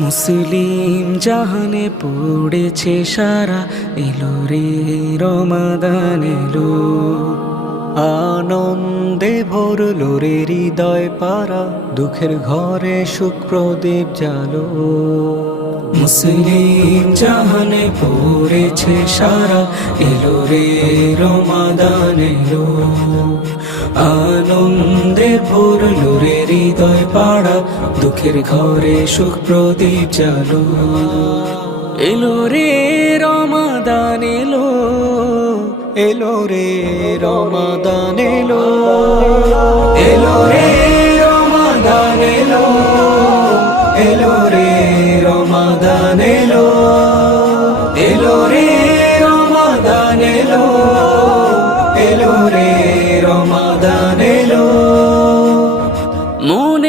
মুসলিম জাহানে পড়েছে সারা, এলো রে রমাদান এলো। আনন্দে ভরলো রে হৃদয় পারা, দুঃখের ঘরে সুখ প্রদীপ জালো। মুসলিম জাহানে পড়েছে সারা, এলো রে রমাদান এলো। আনন্দে ভরলো রে হৃদয় পাড়া, দুঃখের ঘরে সুখ প্রদীপ জালো। এলো রে রমাদান এলো, এলো রে রমাদান এলো, এলো রে